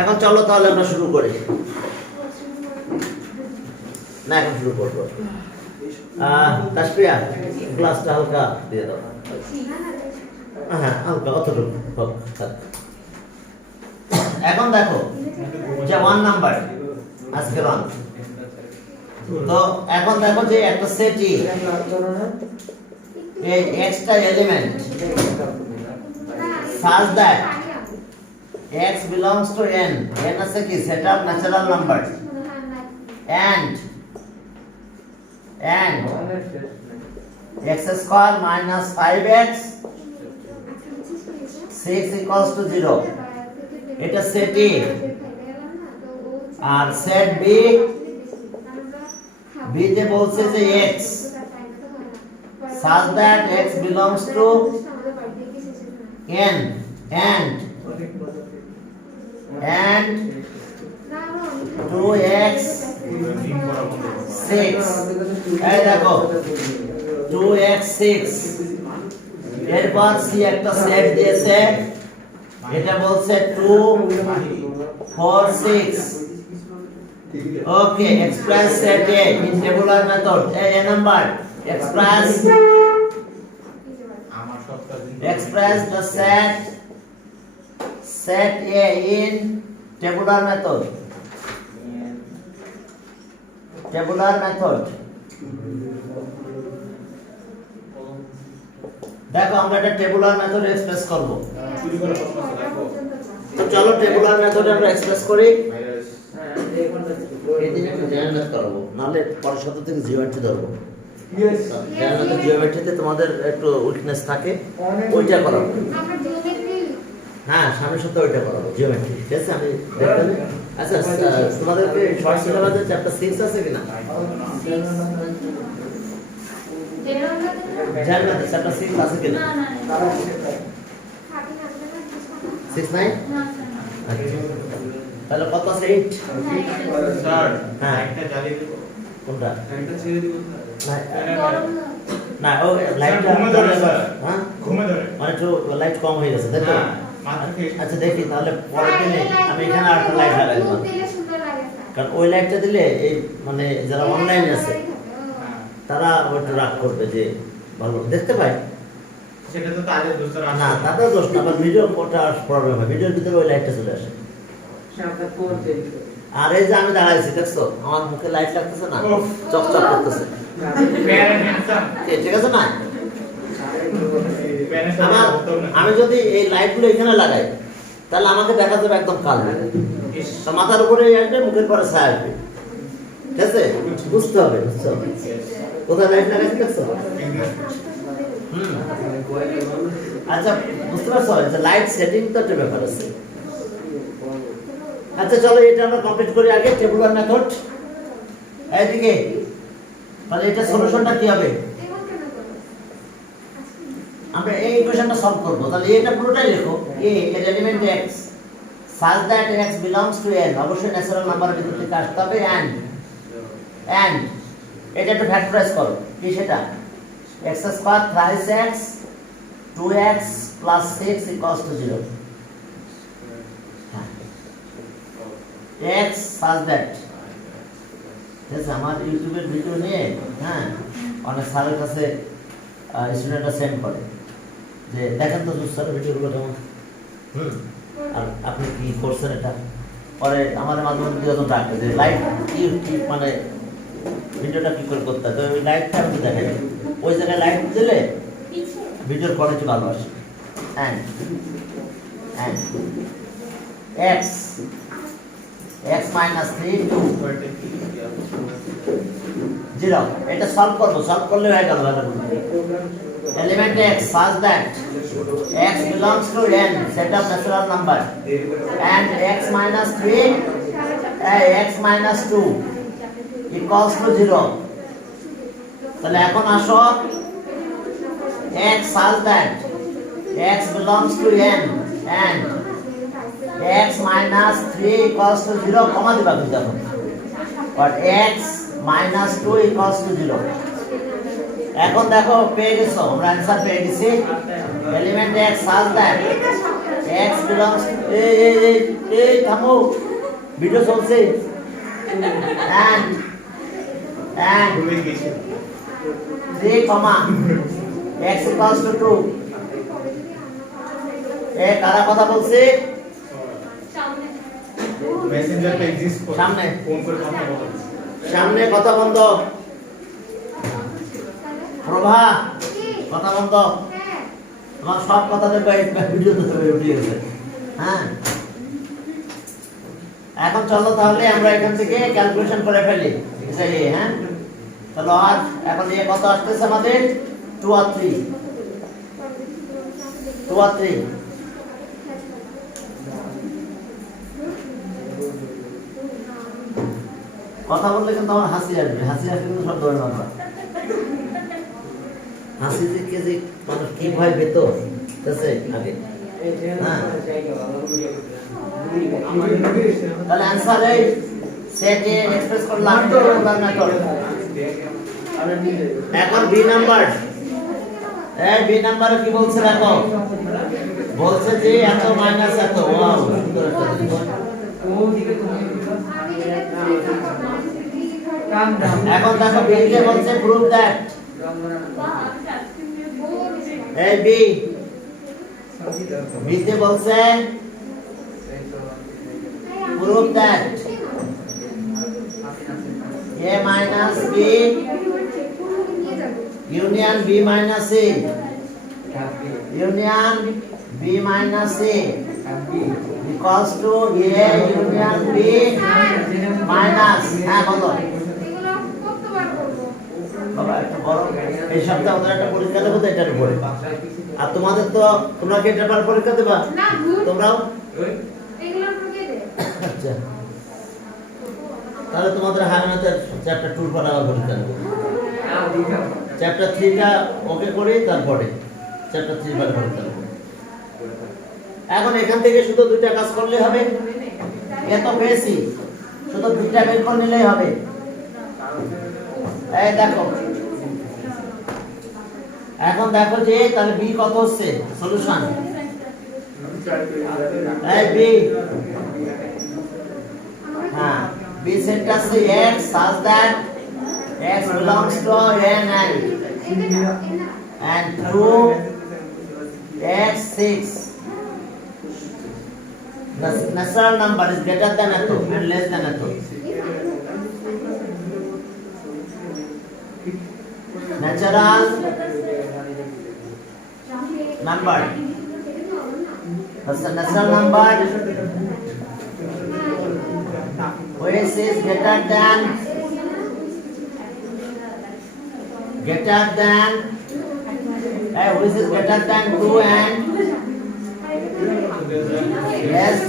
এখন চলো তাহলে আমরা শুরু করি। না এখন শুরু করবো। তাসফিয়া ক্লাসটা হালকা দিয়ে দাও। হ্যাঁ হালকা অতটুকু হোক থাক। এখন দেখো যে 1 নাম্বার আজকে রান। তো এখন দেখো যে একটা সেট ই এই extra element such that x belongs to n আছে কি set of natural number and x square minus 5x 6 equals to 0 এটা সেট এ। আর সেট বি বি তে বলছে যে x such that x belongs to n and 2x 6 এই দেখো 2x 6 এরপর C একটা সেট দিয়েছে এটা বলছে 2 4 6 okay express set A in tabular method এই number express the set A in tabular method দেখো আমরা এটা টেবুলার মেথডে এক্সপ্রেস করব। তো চলো টেবুলার মেথডে আমরা এক্সপ্রেস করি। এই দিনে একটু ধ্যান করব নালে পরের সপ্তাহ থেকে জিওমেট্রি ধরবো। জিওমেট্রিতে তোমাদের একটু উইকনেস থাকে ওইটা করাবো। হ্যাঁ সামনের সপ্তাহে ওইটা করাবো জিওমেট্রি, ঠিক আছে? আমি দেখলাম। আচ্ছা তোমাদেরকে শর্ট সিলেবাসে চ্যাপ্টার 6 আছে কিনা? জানেন না চ্যাপ্টার 6 আছে কিনা? 6 নাই? তাহলে কত আছে? 8 স্যার। হ্যাঁ একটা জ্বালিয়ে দেব। কোনটা? একটা ছেড়ে দিব স্যার। না ও লাইটটা ঘুমে ধরে স্যার। হ্যাঁ ঘুমে ধরে মানে একটু লাইট কম হয়ে গেছে তাই তো? আচ্ছা দেখি তাহলে পরের দিনে আমি এখানে আরেকটা লাইট লাগাই দেব, কারণ ওই লাইটটা দিলে এই মানে যারা অনলাইনে আছে তারা একটু রাগ করবে যে ভালো দেখতে পায়। সেটা তো তাদের দোষ না, তাদের দোষ না, আবার ভিডিও কোটা প্রবলেম হয়, ভিডিওর ভিতরে ওই লাইটটা চলে আসে। আর এই যে আমি দাঁড়াইছি দেখছো আমার মুখে লাইট লাগতেছে না, চকচক করতেছে, ঠিক আছে না? আমি যদি এই লাইটগুলো এখানে লাগাই তাহলে আমাকে দেখা যাবে একদম কালো, মাথার উপরে আসবে মুখের পরে ছায়া আসবে, ঠিক আছে? বুঝতে হবে কোথায় লাইট লাগাইছি দেখছো? আচ্ছা বুঝতে পারছো যে লাইট সেটিং তো একটা ব্যাপার আছে। আচ্ছা চলো এটা আমরা কমপ্লিট করি আগে টেবুলার মেথড। এইদিকে তাহলে এটা সলিউশনটা কি হবে? আমরা এই ইকুয়েশনটা সলভ করব। তাহলে এটা পুরোটাই লেখো a এর element x such that x belongs to n, অবশ্যই ন্যাচারাল নাম্বারের ভিতর থেকে আসতে হবে and এটা একটু ফ্যাক্টরাইজ করো। কি সেটা? x square thrice x 2x plus 6 equals to 0 x such that this আমার ইউটিউবের ভিডিও নিয়ে হ্যাঁ অনেক স্যারের কাছে স্টুডেন্টরা সেন্ড করে যে দেখেন তো স্যার ভিডিওগুলো কেমন, আর আপনি কি করছেন এটা, পরে আমাদের মাঝে মধ্যে দুজন ডাকে যে লাইট কি মানে ভিডিওটা কি করে করতে হয়, ওই লাইটটা আমি দেখাই, ওই জায়গায় লাইট দিলে ভিডিওর কোয়ালিটি ভালো আসে। and x minus 3 2 0 এটা সলভ করব, সলভ করলে হয়ে গেল। Element x such that x belongs to n, set of natural number, and x minus 3 x minus 2 equals to 0 তাহলে এখন আসো x such that x belongs to n and x minus 3 equals to 0 কমা দিবা কিন্তু এখন, but x minus 2 equals to 0 এখন দেখো পেয়ে গেছো, আমরা आंसर পেয়ে গেছি। Element x such that x belongs to এই থামো ভিডিও চলছে and 3 comma x equals to 2 এ কারা কথা বলছে মেসেঞ্জার পে এক্সিস্ট করে সামনে ফোন করে কথা বলো সামনে কথা বন্ধ প্রভা কথা বন্ধ তোমার সব কথা দেখবে ভিডিওতে উঠে গেছে হ্যাঁ এখন চলো তাহলে আমরা এখান থেকে ক্যালকুলেশন করে ফেলি হ্যাঁ চলো আর এখন এই কত আসতেছে আমাদের 2 আর 3 2 আর 3 কথা বললে কিন্তু আমার হাসি আসবে কিন্তু সব ধরে না হাসি থেকে যে মানুষ কি ভয় পেত আছে আগে হ্যাঁ তাহলে आंसर এই সেট এ এক্সপ্রেস করলাম মেথড এখন বি নাম্বার এই বি নাম্বার কি বলছে দেখো বলছে যে এত মাইনাস এত ওয়াও সুন্দর একটা এখন দেখো বি কে বলছে প্রুভ দ্যাট এই বি তে বলছে prove that a minus b union b minus a union b minus a equals to a union b minus হ্যাঁ বলো বাবা একটা বড় এই সপ্তাহে ওদের একটা পরীক্ষা দেবো তো এটার উপরে আর তোমাদের তো তোমরা কি এটার পরীক্ষা দেবা তোমরাও আচ্ছা তাহলে তোমাদের হায়ানাতের চ্যাপ্টার 2 পড়া পরীক্ষা দেবো চ্যাপ্টার 3 টা ওকে করে তারপরে চ্যাপ্টার 3 পড়া পরীক্ষা দেবো এখন এখান থেকে শুধু দুইটা কাজ করলে হবে এত বেশি শুধু দুইটা বের করে নিলেই হবে এই দেখো এখন দেখো যে তাহলে বি কত হচ্ছে সলিউশন এই বি হ্যাঁ বি সেট আছে x such that x belongs to n and 2 x 6 the natural number is greater than a 2 and less than a 2 natural number the natural number which is greater than which is greater than 2 and less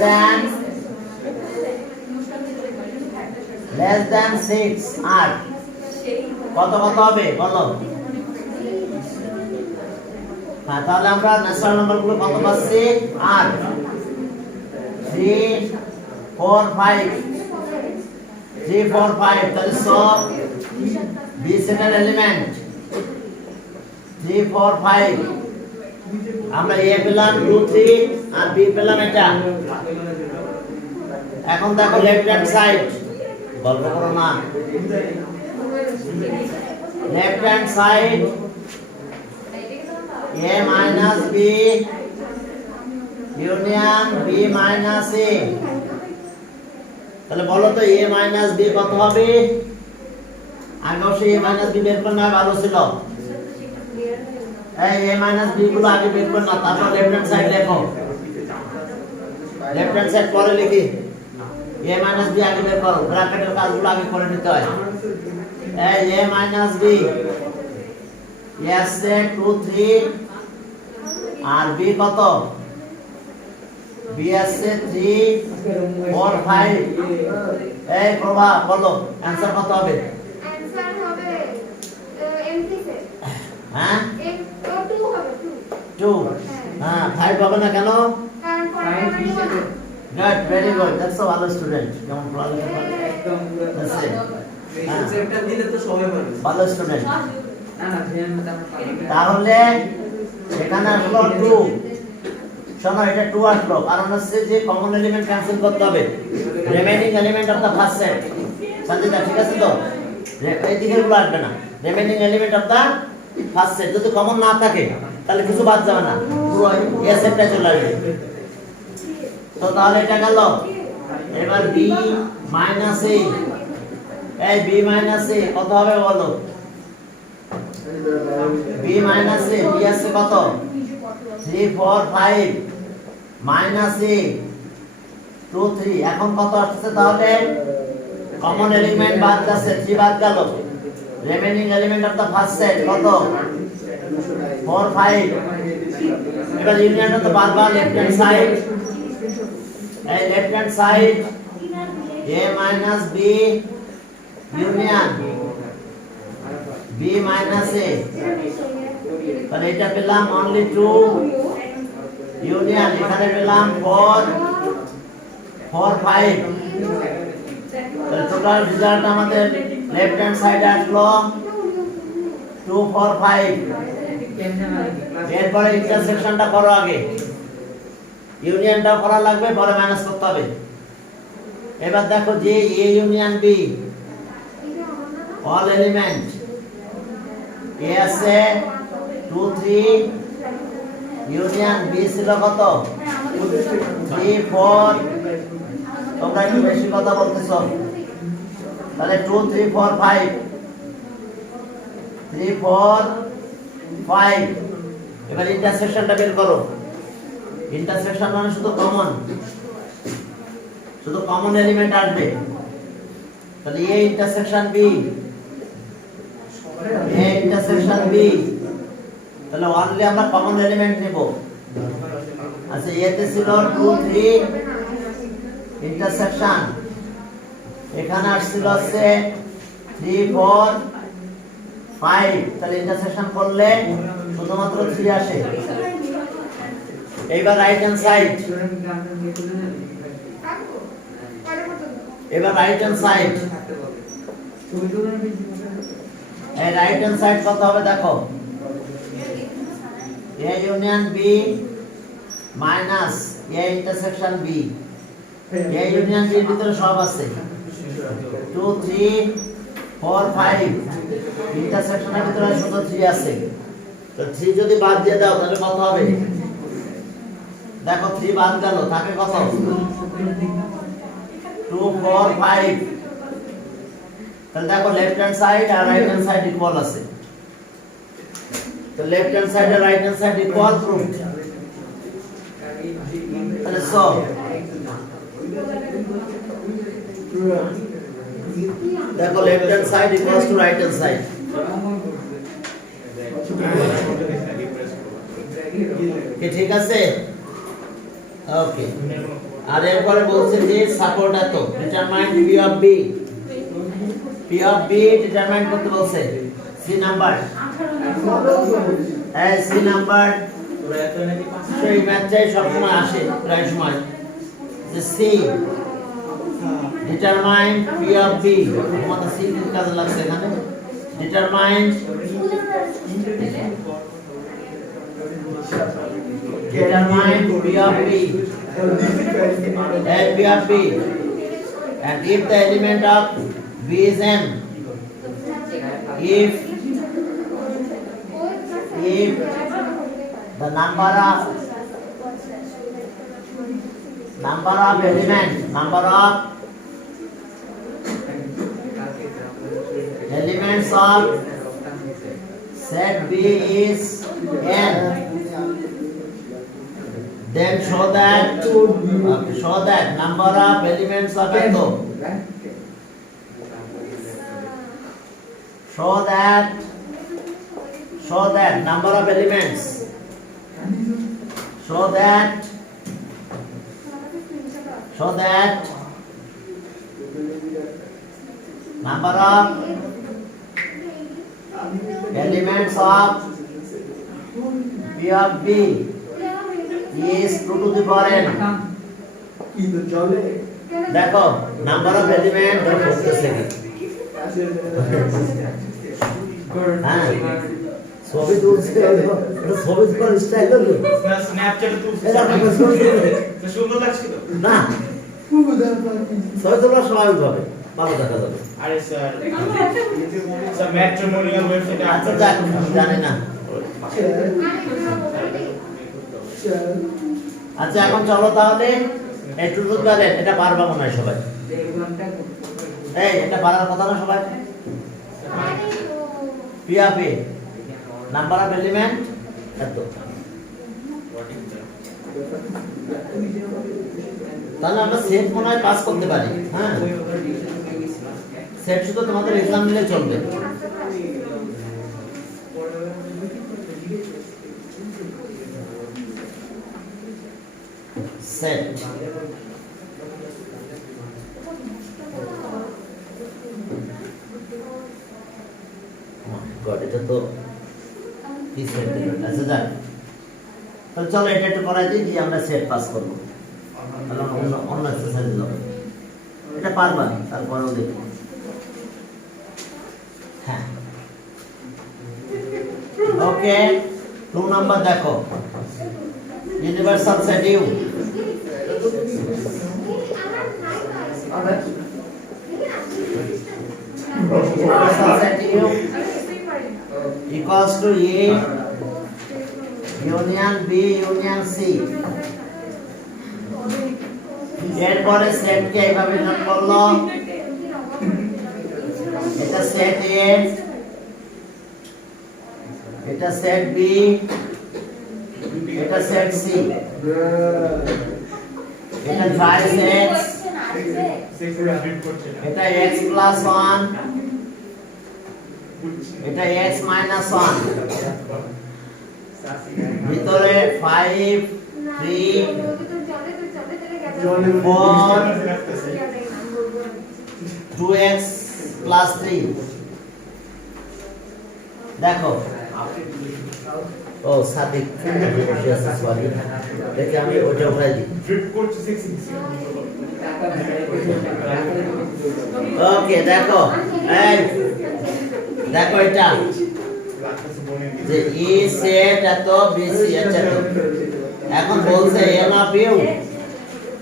than 6 আর কত কত হবে বলো হ্যাঁ তাহলে আমরা natural নাম্বারগুলো কত পাচ্ছি আর 3 4 5 3 4 5 তাহলে সব বি সেটের এলিমেন্ট 3 4 5 আমরা এ পেলাম 2 3 আর বি পেলাম এটা এখন দেখো লেফট হ্যান্ড সাইড গল্প করো না left hand side a minus b union b minus a তাহলে বলো তো a minus b কত হবে আগে অবশ্যই a minus b বের করলে ভালো ছিল এই a minus b গুলো আগে বের করো না তারপর লেফট হ্যান্ড সাইড লেখো লেফট হ্যান্ড সাইড পরে লিখি a minus b আগে বের করো ব্র্যাকেটের কাজগুলো আগে করে নিতে হয় a minus b yes से 2 3 আর b কত b से 3 4 5 এই প্রভা বলো आंसर কত হবে आंसर হবে এমটি সেট হ্যাঁ 2 হবে 2 হ্যাঁ 5 হবে না কেন কারণ পড়াশোনা নিব না good very good that's a ভালো স্টুডেন্ট কেমন পড়ালেখা করে একদম সেটটা দিলে তো সবাই পারবে ভালো স্টুডেন্ট না না ধ্যান মত আমরা পারি তাহলে এখানে আসলো 2 শোনো এটা 2 আসলো কারণ হচ্ছে যে কমন এলিমেন্ট ক্যান্সেল করতে হবে remaining element of the first set Sanjita ঠিক আছে তো এই দিকের গুলো আসবে না remaining element of the first set যদি কমন না থাকে তাহলে কিছু বাদ যাবে না পুরো এ সেটটা চলে আসবে তো তাহলে এটা গেল এবার b মাইনাস a এই b মাইনাস a কত হবে বলো b মাইনাস a b আছে কত 3 4 5 মাইনাস a 2 3 এখন কত আসছে তাহলে কমন এলিমেন্ট বাদ যাচ্ছে 3 বাদ গেল remaining element of the first set কত 4 5 এবার ইউনিয়নটা তো বারবার লেফট হ্যান্ড সাইড এই left hand side a minus b union b minus a তাহলে এটা পেলাম only 2 ইউনিয়ন এখানে পেলাম 4 4 5 তাহলে টোটাল রেজাল্ট আমাদের লেফট হ্যান্ড সাইডে আসলো 2 4 5 এরপরে ইন্টারসেকশনটা করো আগে ইউনিয়নটা করা লাগবে পরে মাইনাস করতে হবে এবার দেখো যে a union b all element a আছে 2 3 ইউনিয়ন b ছিল কত 3 4 তোমরা একটু বেশি কথা বলতেছো তাহলে 2 3 4 5 3 4 5 এবার ইন্টারসেকশনটা বের করো ইন্টারসেকশন মানে শুধু কমন এলিমেন্ট আসবে তাহলে a intersection b a intersection b তাহলে অনলি আমরা কমন এলিমেন্ট নেব আচ্ছা a তে ছিল 2 3 ইন্টারসেকশন এখানে আসছিল আছে 3 4 5 তাহলে ইন্টারসেকশন করলে শুধুমাত্র 3 আসে এইবার রাইট হ্যান্ড সাইড এবার রাইট হ্যান্ড সাইড এই রাইট হ্যান্ড সাইড কত হবে দেখো a union b minus a intersection b a union b এর ভিতরে সব আছে 2 3 4 5 ইন্টারসেকশনের ভিতরে শুধু 3 আছে তো 3 যদি বাদ দিয়ে দাও তাহলে কত হবে দেখো 3 বাদ গেল থাকে কত 2 4 5 তাহলে দেখো লেফট হ্যান্ড সাইড আর রাইট হ্যান্ড সাইড ইকুয়াল আছে তো লেফট হ্যান্ড সাইড আর right hand side equal proved তাহলে সো দেখো left hand side equals to right hand side কি ঠিক আছে ওকে আর এরপরে বলছে যে সাপোর্ট এত determine p of b determine করতে বলছে সি নাম্বার এই সি নাম্বার সেই ম্যাথটাই সবসময় আসে প্রায় সময় যে C determine p of b আমাদের সি এর কাজে লাগছে এখানে determine p of b and p of b and if the element of b is n if the number of elements of set b is n then show that number of elements of eto show that number of elements show that number of elements of p of b is 2 to the power n দেখো number of element ধরো করতেছে কি হ্যাঁ ছবি তুলছে এটা ছবি তোলার স্টাইল হলো স্ন্যাপচ্যাটে তুলছে এটা আমার ছবি তুলছে। তো সুন্দর লাগছিল না ছবি তোলা স্বাভাবিকভাবে ভালো দেখা যাবে। আরে স্যার স্যার ম্যাট্রিমোনিয়াল ওয়েবসাইটে আচ্ছা যাক জানি না। আচ্ছা এখন চলো তাহলে এই টুটুল ব্যালেন্স এটা পারবা মনে হয় সবাই। এই এটা পারার কথা না সবাই। পিআপি নাম্বার অফ এলিমেন্ট এত। তাহলে আমরা সেট মনে হয় পাস করতে পারি। হ্যাঁ সেট শুধু তোমাদের এক্সাম দিলে চলবে। সেট গড এটা তো কি সেট আচ্ছা যাক তাহলে চলো এটা একটু করাই দিই দিয়ে আমরা সেট পাস করবো। তাহলে অন্য এক্সারসাইজ হবে এটা পারবা তারপরেও দেখো। হ্যাঁ ওকে 2 নাম্বার দেখো universal set U universal set U equals to A union B union C এরপরে সেট কে এইভাবে নোট করলো এটা সেট A এটা সেট B এটা সেট C এটা ট্রাই সেট এটা x plus 1 এটা x minus 1 ভিতরে 5 3 4 2x plus 3 দেখো ও সাদিক সরি দেখে আমি ওটা উঠাই দিই। ওকে দেখো এই দেখো এটা যে ই সেট এত বিসি আচ্ছা তো এখন বলছে এন অফ ইউ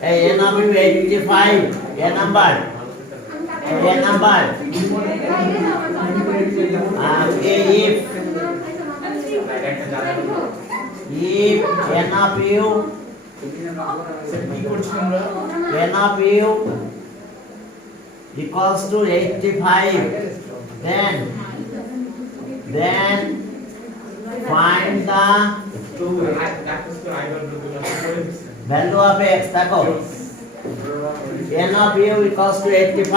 এই n of U 85 A number A if n of u n of u equals to 85 then find the value of x দেখো n of u equals to 85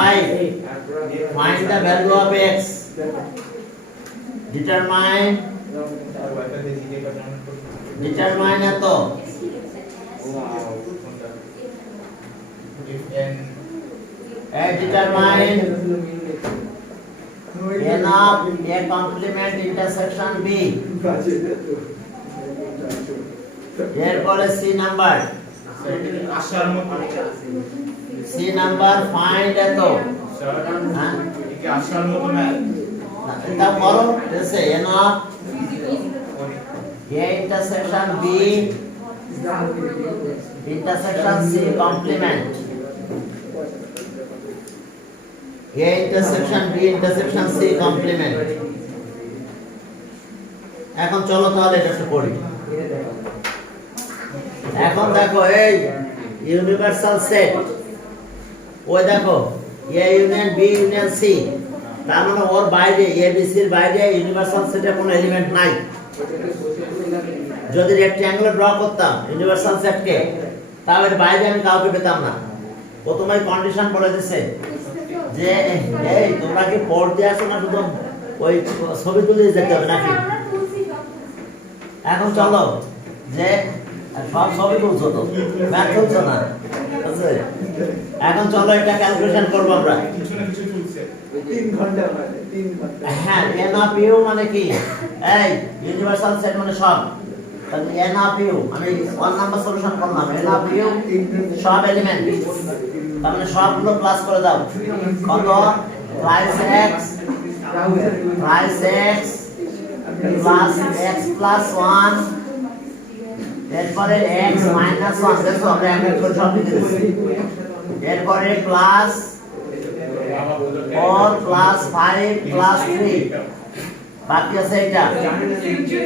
find the value of x determine এত determine n of a complement intersection b এরপরে c number find এত হ্যাঁ এটা করো এসে n of A intersection B intersection C complement A intersection B intersection C complement এখন চলো তাহলে এটা একটু করি। এখন দেখো এই ইউনিভার্সাল সেট ওই দেখো A union B union C তার মানে ওর বাইরে ABC এর বাইরে ইউনিভার্সাল সেটে কোনো এলিমেন্ট নাই। যদি রেক্ট্যাঙ্গুলার ড্র করতাম ইউনিভার্সাল সেটকে তাহলে বাইরে আমি কাউকে পেতাম না। প্রথমে কন্ডিশন বলে দিয়েছে যে এই তোমরা কি পড়তে আসো না শুধু ওই ছবি তুলে যেতে হবে নাকি। এখন চলো যে সব ছবি তুলছো তো ম্যাথ তুলছো না এখন চলো এটা ক্যালকুলেশন করবো আমরা। 3 ঘন্টা মানে 3 ঘন্টা হ্যাঁ n of u মানে কি এই ইউনিভার্সাল সেট মানে সব তাহলে n of u আমি 1 নাম্বার সলিউশন করলাম n of u সব এলিমেন্ট তার মানে সবগুলো প্লাস করে দাও কত price x plus x plus 1 এরপরে x মাইনাস 1 দেখো আমরা এক এক করে সব লিখে দিচ্ছি এরপরে প্লাস 4 প্লাস 5 প্লাস 3 বাকি আছে এটা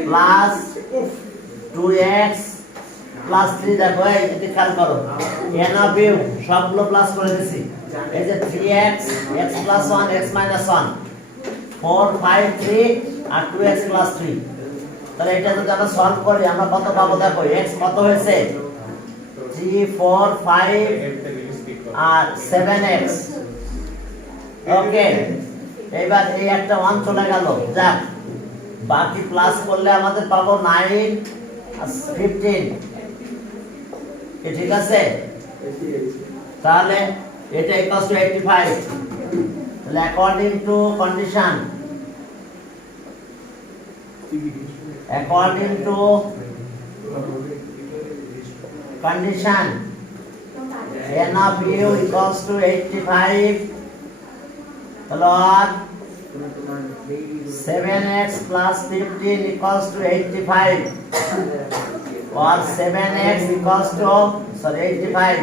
প্লাস 2x প্লাস 3 দেখো এই যদি খেয়াল করো n অফ u সবগুলো প্লাস করে দিছি এই যে 3x x plus 1 x minus 1 4 5 3 আর 2x প্লাস 3 তাহলে এটা যদি আমরা সলভ করি আমরা কত পাবো দেখো x কত হয়েছে 3 4 5 আর 7x ওকে এবার এই একটা 1 চলে গেল যাক বাকি প্লাস করলে আমাদের পাবো 9 আর 15 এ ঠিক আছে তাহলে এটা ইকুয়ালস টু 85 তাহলে according to condition n of u equals to 85 তাহলে আর 7x plus 15 equals to 85 or 7x equals to 85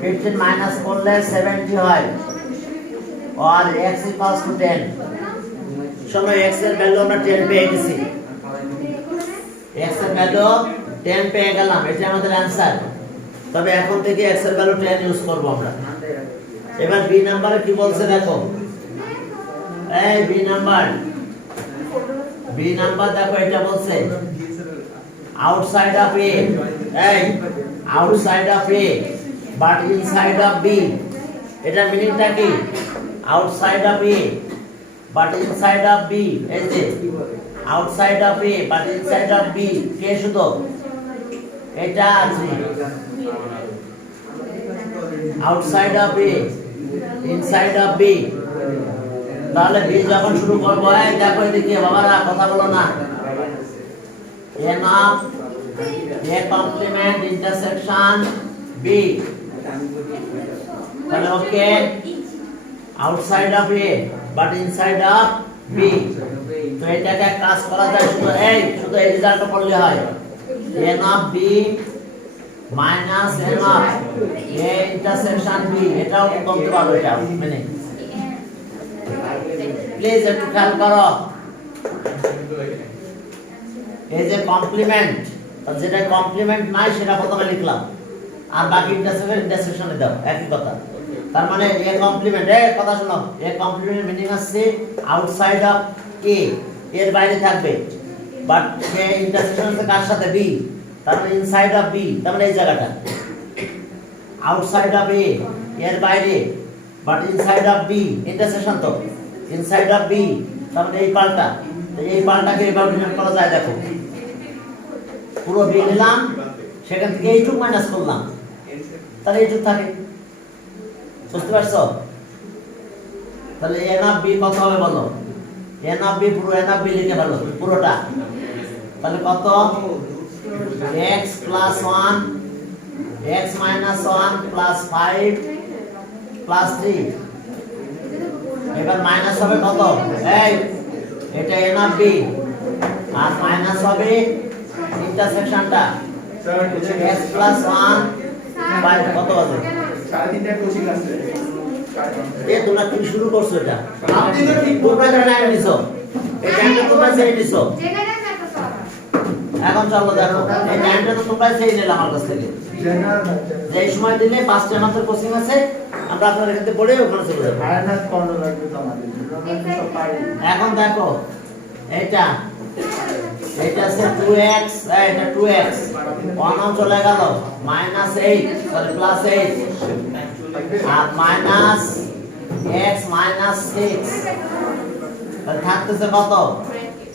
15 minus করলে 70 হয় or x equals to 10 শোনো x এর ভ্যালু আমরা 10 পেয়ে গেছি x এর ভ্যালু 10 পেয়ে গেলাম এটা আমাদের आंसर তবে এখন থেকে x এর ভ্যালু 10 ইউজ করব আমরা এবার b নাম্বারে কি বলছে দেখো এই b নাম্বার দেখো এটা বলছে outside of a এই outside of a but inside of b এটা মিনিংটা কি outside of a but inside of b এই যে outside of a but inside of b কে শুধু এটা আছে outside of a inside of b তাহলে b যখন শুরু করব এই দেখো এদিকে বাবারা কথা বলো না n of a complement intersection b তাহলে ওকে outside of a but inside of b তো এটাকে কাজ করা যায় শুধু এই রেজাল্টটা পড়লে হয় n of b minus n of a intersection b এটাও বলতে পারো এটা মানে প্লিজ একটু খেয়াল করো এই যে কমপ্লিমেন্ট আর যেটা কমপ্লিমেন্ট নাই সেটা প্রথমে লিখলাম আর বাকি ইন্টারসেকশনে দাও একই কথা তার মানে এ কমপ্লিমেন্ট কথা শোনো এ কমপ্লিমেন্ট মিনিং আছে আউটসাইড অফ এ এর বাইরে থাকবে বাট এ ইন্টারসেকশন আছে কার সাথে বি তার মানে ইনসাইড অফ বি তার মানে এই জায়গাটা আউটসাইড অফ এ এর বাইরে but inside of B intersection তো ইনসাইড অফ বি তার মানে এই পার্টটাকে এইভাবে ডিফাইন করা যায় দেখো পুরো বি নিলাম সেখান থেকে এইটুকু মাইনাস করলাম তাহলে এইটুকু থাকে বুঝতে পারছো তাহলে n অফ b কত হবে বলো n অফ b পুরো n অফ b লিখে ফেলো পুরোটা তাহলে কত x plus 1 x minus 1 plus 5 plus 3 এবার মাইনাস হবে কত এই এটা n অফ b আর মাইনাস হবে ইন্টারসেকশনটা x plus 1 5 কত হবে 3:30 কোচিং আছে তোমরা কি শুরু করছো এটা আপনি তো ঠিক তোমরা জানাই নিছো এই টাইমটা তোমরা সেই নিছো এখন চলো দেখো এই টাইমটা তো তোমরা সেই নিলে আমার কাছ থেকে যে সময় দিলে 5টা মাত্র কোচিং আছে আমরা আপনাদের এখানে পড়ে ওখানে চলে যাব মাইনাস কোন লাগবে তো আমাদের এখন দেখো এটা আছে 2x এটা 2x 1 চলে গেল -8 তাহলে +8 আর মাইনাস x minus 6 তাহলে থাকতেছে কত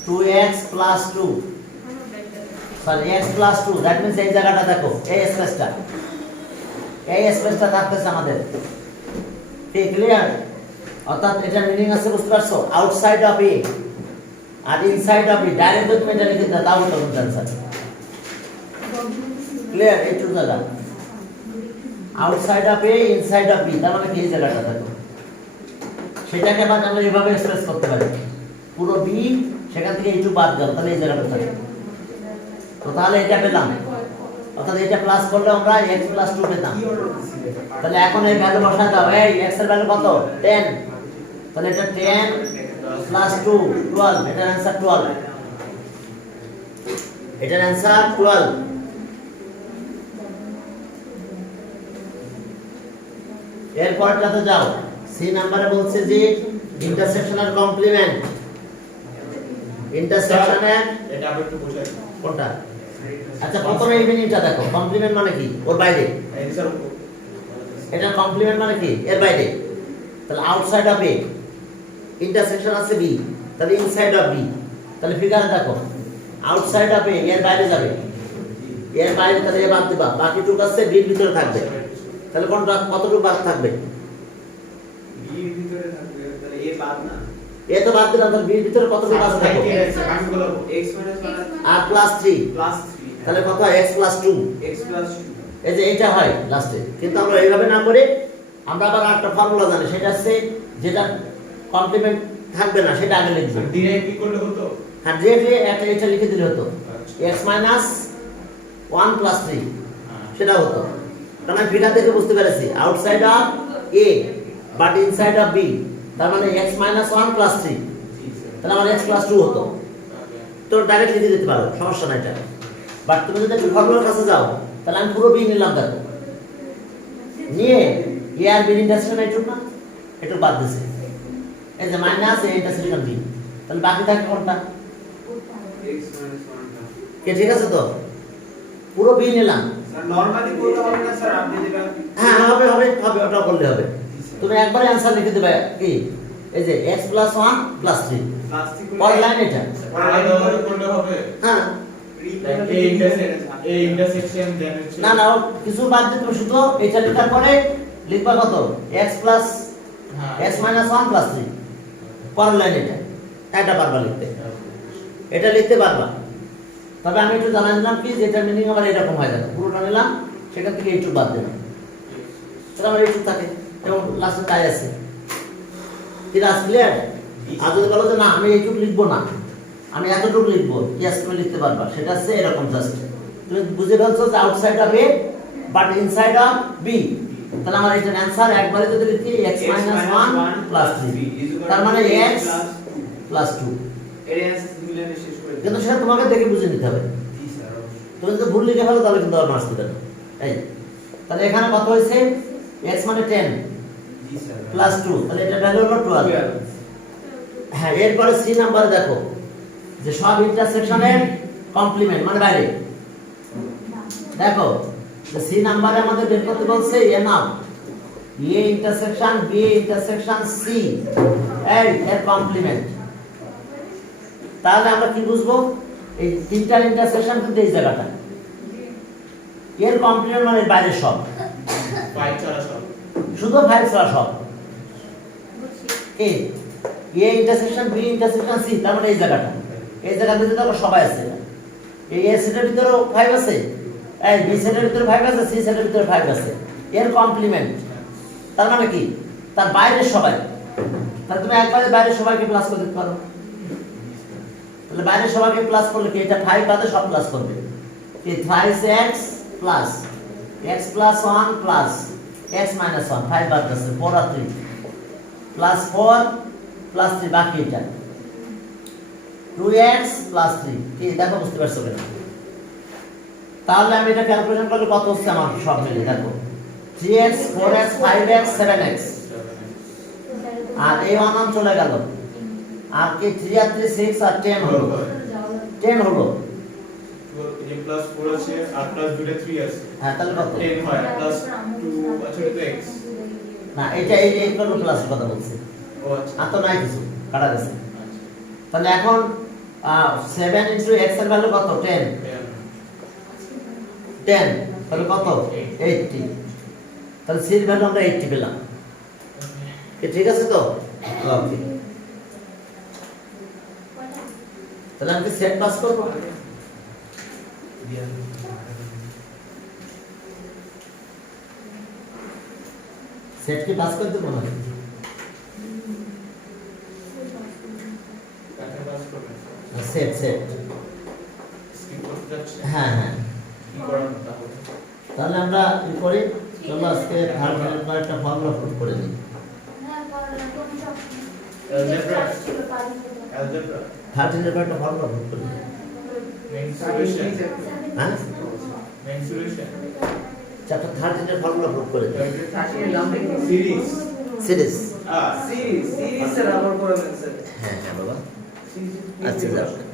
2x plus 2 sorry x plus 2 that means এই জায়গাটা দেখো এই স্পেসটা থাকতেছে আমাদের ঠিক ক্লিয়ার অর্থাৎ এটা মিনিং আছে বুঝতে পারছো আউটসাইড অফ এ আর ইনসাইড অফ এ ডাইরেক্ট তুমি এটা লিখে দাও তাও তো आंसर ক্লিয়ার এই টু জায়গা outside of A inside of B তার মানে কি এই জায়গাটা দেখো সেটাকে আবার আমরা এইভাবে এক্সপ্রেস করতে পারি পুরো বি সেখান থেকে এইটুকু বাদ গেল, তাহলে এই জায়গাটা থাকে। তো তাহলে এটা পেলাম, অর্থাৎ এটা প্লাস করলে আমরা x প্লাস 2 পেতাম। তাহলে এখন এই ভ্যালু বসাতে হবে। এই x এর ভ্যালু কত? 10। তাহলে এটা 10 প্লাস 2 12, এটার অ্যানসার 12। এটার অ্যানসার 12। এরপরটাতে যাও, সি নাম্বারে বলছে যে ইন্টারসেকশনের কমপ্লিমেন্ট। ইন্টারসেকশনের এটা আবার একটু বোঝাই। কোনটা? আচ্ছা, প্রথমে এই মিনিংটা দেখো, কমপ্লিমেন্ট মানে কি? ওর বাইরে। এই স্যার এটা কমপ্লিমেন্ট মানে কি? এর বাইরে। তাহলে আউটসাইড অফ এ, ইন্টারসেকশন আছে বি, তাহলে ইনসাইড অফ বি। তাহলে ফিগারে দেখো, আউটসাইড অফ এ, এর বাইরে যাবে, এর বাইরে, তাহলে এ বাদ দিবা, বাকিটুকু আছে বির ভিতরে থাকবে। তাহলে কোনটা কতটুকু বাদ থাকবে? বি ভিতরে থাকবে, তাহলে এ বাদ না। এ তো বাদ দিলাম, তাহলে বির ভিতরে কতটুকু বাদ থাকবে? আমি বলবো x - 1 আর প্লাস 3, প্লাস 3, তাহলে কত হয়? x plus 2। x plus 2। এই যে এটা হয় লাস্টে। কিন্তু আমরা এইভাবে না করে আমরা আবার একটা ফর্মুলা জানি, সেটা হচ্ছে যেটা কমপ্লিমেন্ট থাকবে না সেটা আগে লিখব। ডিরাইভ কি করলে হতো? আর ডিরেক্টলি একটা এটা লিখে দিলে হতো, x মাইনাস 1 প্লাস 3, সেটা হতো। কারণ আমি ফিগার দেখে বুঝতে পেরেছি outside of a but inside of b, তার মানে x মাইনাস 1 প্লাস 3, তাহলে আমার x প্লাস 2 হতো। তো ডাইরেক্ট লিখে দিতে পারো, সমস্যা নাই এটা। বাট তুমি যদি একটু ফর্মুলার কাছে যাও, তাহলে আমি পুরো বি নিলাম, দেখো নিয়ে এ আর বি ইন্টারসেকশন এইটুকু না, একটু বাদ দিছে, এই যে মাইনাস এ ইন্টারসেকশন বি, তাহলে বাকি থাকে কোনটা? x - 1 টা। কে ঠিক আছে? তো পুরো বি নিলাম। স্যার নরমালি করতে হবে না স্যার, আপনি যেটা হ্যাঁ হবে হবে হবে, ওটা করলে হবে। তুমি একবারে অ্যানসার লিখে দেবে কি, এই যে x প্লাস 1 প্লাস 3, প্লাস 3 পরের লাইন এটা। আলাদা করলে হবে। হ্যাঁ, এই ইন্টারসেকশন দেন হচ্ছে না না, ও কিছু বাদ দিয়ে তুমি শুধু এটা লেখার পরে লিখবা কত? x প্লাস হ্যাঁ x মাইনাস 1 প্লাস 3, পরের লাইন এটা। এটা পারবা লিখতে, এটা লিখতে পারবা। তবে আমি একটু জানা দিলাম কি, যে এটা মিনিং আমার এরকম হয়, দেখো পুরোটা নিলাম, সেখান থেকে এইটুকু বাদ দিলাম, সেটা আমার এইটুকু থাকে এবং লাস্টে তাই আছে। ক্লিয়ার? আর যদি বলো যে না আমি এইটুকু লিখবো না, আমি এতটুকু লিখবো, ইয়েস তুমি লিখতে পারবা। সেটা হচ্ছে এরকম, জাস্ট তুমি বুঝে ফেলছো যে outside of A but inside of B, তাহলে আমার এটার অ্যানসার একবারে যদি লিখি x মাইনাস 1 প্লাস 3, তার মানে x প্লাস 2। এর অ্যান্সার মিলানে শেষ করে দিন। কিন্তু সেটা তোমাকে দেখে বুঝে নিতে হবে। জি স্যার অবশ্যই। তুমি যদি ভুল লিখে ফেলো তাহলে কিন্তু আর মার্কস দিবে না। এই তাহলে এখানে কত হয়েছে? x মানে 10 জি স্যার প্লাস 2, তাহলে এটা ভ্যালু হলো 12। হ্যাঁ, এরপরে সি নাম্বার দেখো, যে সব ইন্টারসেকশনের কমপ্লিমেন্ট মানে বাইরে। দেখো সি নাম্বারে আমাদের বের করতে বলছে n of A intersection B intersection C এর কমপ্লিমেন্ট। তাহলে আমরা কি বুঝবো? এই তিনটা ইন্টারসেকশন কিন্তু এই জায়গাটা, এর কমপ্লিমেন্ট মানে এর বাইরে সব, 5 ছাড়া সব। শুধু 5 ছাড়া সব। A intersection B intersection C, তার মানে এই জায়গাটা, এই জায়গাতে দেখো সবাই আছে। এই এ সেটের ভিতরেও 5 আছে, এই বি সেটের ভিতরে 5 আছে, সি সেটের ভিতরে 5 আছে, এর কমপ্লিমেন্ট। তার মানে কি? তার বাইরে সবাই। তাহলে তুমি একবারে বাইরে সবাইকে প্লাস করে দিতে পারো। তাহলে বাইরে সবাইকে প্লাস করলে কি এটা 5 বাদে সব প্লাস করবে, কি 5x plus x plus 1 plus x minus 1, 5 বাদ আছে 4 আর 3 প্লাস 4 প্লাস 3, বাকি এটা 2x প্লাস 3। কি দেখো বুঝতে পারছো কিনা? তাহলে আমি এটা ক্যালকুলেশন করলে কত হচ্ছে আমার সব মিলে দেখো, 3x 4x 5x 7x, আর এই 1 চলে গেল, আর কি 3 আর 3 6 আর 10 হলো, 10 হলো। এই প্লাস 4 আছে আর প্লাস 2 3 আছে। হ্যাঁ, তাহলে কত? 10 হয় প্লাস 2 আচ্ছা এটা x। না, এটা এই যে ইকুয়াল প্লাস কথা বলছি, ও আচ্ছা আর তো নাই কিছু, কাটা গেছে। তাহলে এখন 7 ইনটু x এর ভ্যালু কত? 10, 10 তাহলে কত? 80। তাহলে সি এর ভ্যালু আমরা 80 পেলাম। কি ঠিক আছে তো? ওকে, তাহলে আমি সেট পাস করব। সেট কি পাস করতে মনে হয়? কাকে পাস করবে? সেট সেট স্কিপ করতে যাচ্ছে হ্যাঁ হ্যাঁ কি করানো তাহলে তাহলে আমরা কি করি চলো আজকে থার্ড পর একটা ফর্মুলা প্রুফ করে দিই অ্যালজেব্রা অ্যালজেব্রা 13 পর একটা ফর্মুলা প্রুফ করে দিই মেনসুরেশন হ্যাঁ মেনসুরেশন চ্যাপ্টার 13 এর ফর্মুলা প্রুফ করে দিই সিরিজ সিরিজ আ সিরিজ সিরিজ স্যার আবার করে দেন স্যার হ্যাঁ হ্যাঁ বাবা সিরিজ আচ্ছা যাও